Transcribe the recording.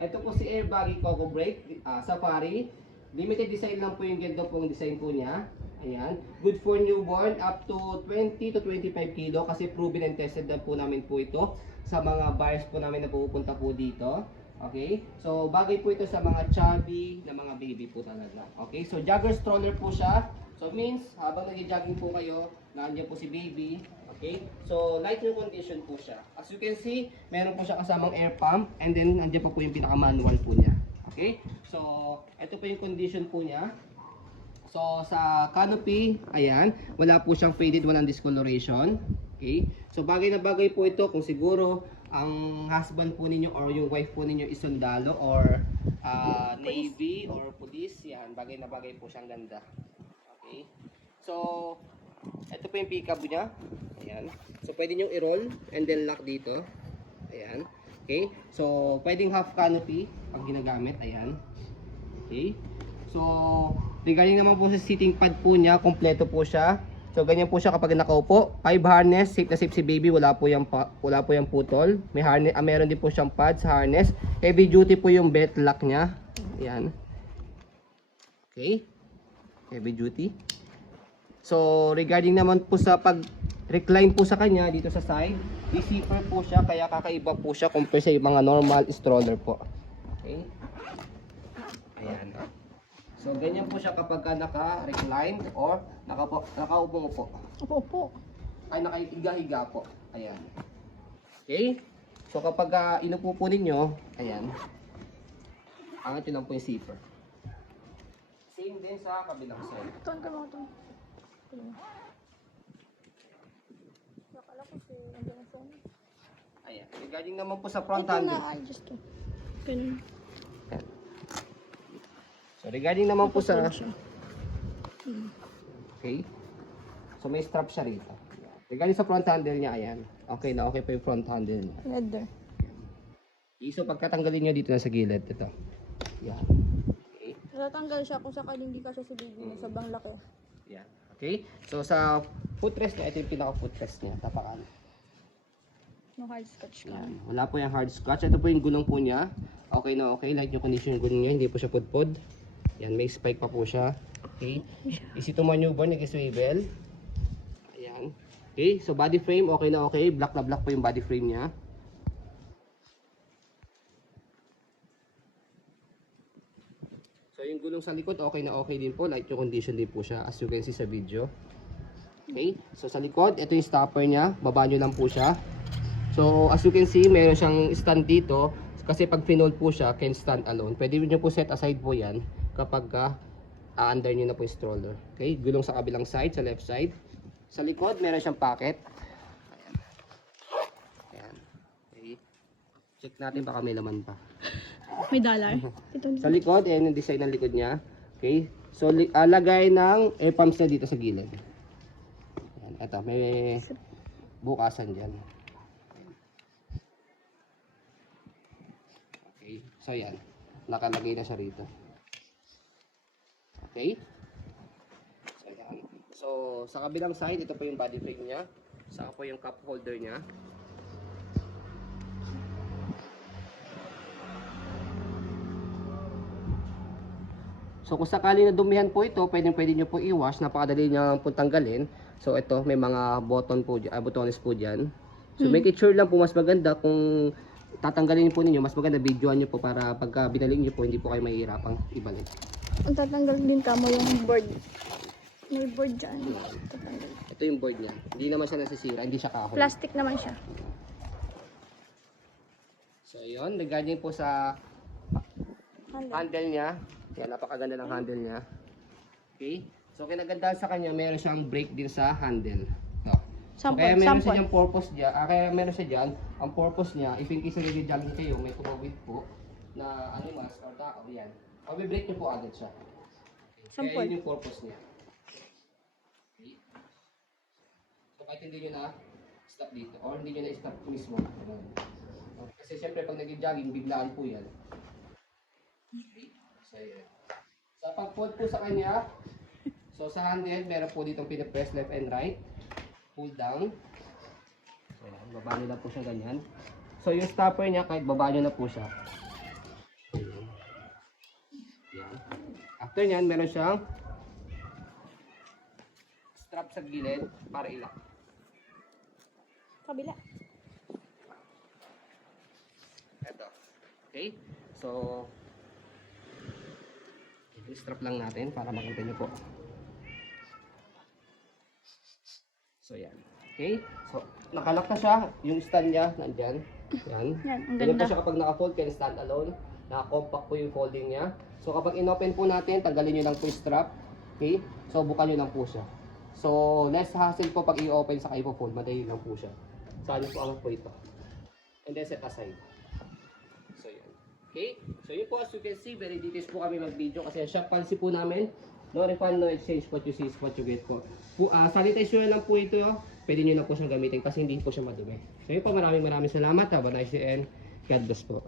Ito po si Airbaggy Coco Brake Safari. Limited design lang po yung ganda pong design po niya. Ayan. Good for newborn up to 20 to 25 kilo kasi proven and tested na po namin po ito sa mga buyers po namin na pupunta po dito. Okay? So bagay po ito sa mga chubby na mga baby po talaga. Okay? So jogger stroller po siya. So means habang nag-jogging po kayo, nandiyan po si baby. Okay? So light yung condition po siya. As you can see, meron po siya kasamang air pump and then nandiyan pa po yung pinaka-manual po niya. Okay? So ito po yung condition po niya. So sa canopy, ayan, wala po siyang faded, walang discoloration. Okay? So bagay na bagay po ito kung siguro ang husband po ninyo or yung wife po ninyo is sundalo or navy or police, yan, bagay na bagay po siyang ganda. Okay? So ito po yung pickup niya. Ayan. So pwede niyo i-roll and then lock dito. Ayan. Okay? So pwedeng half canopy pag ginagamit, ayan. Okay? So regarding naman po sa seating pad po niya, kompleto po siya. So ganyan po siya kapag nakaupo. 5 harness, safe na safe si baby, wala po yung putol. May harness, meron din po siyang pads, harness. Heavy duty po yung belt lock niya. Ayan. Okay? Heavy duty. So regarding naman po sa pag recline po sa kanya dito sa side, zipper po siya kaya kakaiba po siya compare sa mga normal stroller po. Okay? Ayan. So ganyan po siya kapag naka-recline or nakaupo-upo. Opo. Ay nakahiga-higa po. Ayan. Okay? So kapag inupo po ninyo, ayan. Angat yun lang po yung zipper. Same din sa kabilang side. Tuan ka mga tuan. Nakala ko si andyan ang phone. Ayan. Regarding naman po sa front Ito handle. na, just to. Ganun. Ayan. So regarding naman po sa okay. So may strap siya rito. Ayan. Regarding sa front handle niya, ayan. Okay na okay pa yung front handle niya. Leather. Okay, so pagkatanggalin niyo dito na sa gilid ito. Ayan. Okay. Natatanggal siya kung sakali hindi ka siya si baby na sobrang laki. Ayan. Okay. So sa footrest niya, ito yung pinaka footrest niya, tapakan. No hard scratch ka. Ayan. Wala po yung hard scratch. Ito po yung gulong po niya. Okay na okay. Light yung condition yung gulong niya, hindi po siya pudpud. Ayan, may spike pa po siya. Okay. Easy to maneuver, nag-swivel. Ayan. Okay, so body frame, okay na okay. Black na black po yung body frame niya. So yung gulong sa likod, okay na okay din po. Light yung condition din po siya, as you can see sa video. Okay, so sa likod, ito yung stopper niya. Baba nyo lang po siya. So as you can see, meron siyang stand dito. Kasi pag pinold po siya, can stand alone. Pwede nyo po set aside po yan kapag under nyo na po yung stroller. Okay, gulong sa kabilang side, sa left side. Sa likod, meron siyang pocket. Ayan. Ayan. Okay. Check natin baka may laman pa. May dollar. Ito. Sa likod, ayan yung design ng likod niya. Okay, so lagay ng air pumps na dito sa gilid. Ayan. Ito, may bukasan dyan. Okay, so yan. Nakalagay na siya rito. Okay? So yan. So sa kabilang side, ito po yung body frame niya. Saka po yung cup holder niya. So kung sakali na dumihan po ito, pwede nyo po i-wash. Napakadali nyo po tanggalin. So ito, may mga button po, butones po dyan. So make it sure lang po mas maganda kung tatanggalin po ninyo, mas maganda videoan nyo po para pagka binaling nyo po, hindi po kayo mahihirapang ibalik. Ang tatanggal din ka mo yung board. May board dyan. Tatanggal. Ito yung board niya. Hindi naman siya nasisira, hindi siya kahoy. Plastic naman siya. So yun, regarding po sa handle niya. Yan, napakaganda ng handle niya. Okay? So kinagandahan sa kanya, meron siyang brake din sa handle. No. So, kaya meron siya dyan purpose dyan. Kaya meron siya dyan, ang purpose niya, if in case na nag-jogging kayo, may tumawid po na animals or tao, yan. Mabibrake niyo po agad siya. Okay. Kaya yun yung purpose niya. Okay. So kahit hindi nyo na stop dito or hindi nyo na stop mismo. Kasi siyempre pag nag-jogging, biglaan po yan. Okay. So yan. Sa pag-fold po sa kanya, so sa handle, meron po ditong pinapress left and right. Pull down. So yan, baba nyo na po siya ganyan. So yung stopper niya, kahit baba nyo na po siya, After nyan, meron siyang strap sa gilid para ilak. Kabila. Ito. Okay? So, i-strap lang natin para makita nyo po. So, yan. Okay? So, nakalak na siya. Yung stand niya, nandyan. Yan. Yan, ang Ganyan po ganda. siya kapag naka-fold, can stand alone. Naka-compact po yung folding niya. So, kapag in-open po natin, tanggalin nyo lang po yung strap. Okay? So, bukan nyo lang po siya. So, less hassle po pag i-open sa kayo po fold. Madali lang po siya. Saan nyo po angat po ito. And then set aside. So, yan. Okay? So, yun po as you can see, very details po kami mag-video kasi ang shop policy po namin, no refund, no exchange, what you see is what you get po. Sanitize nyo lang po ito, pwede nyo na po siyang gamitin kasi hindi po siya madumi. So, yun po, maraming salamat. Have a nice day and God bless po.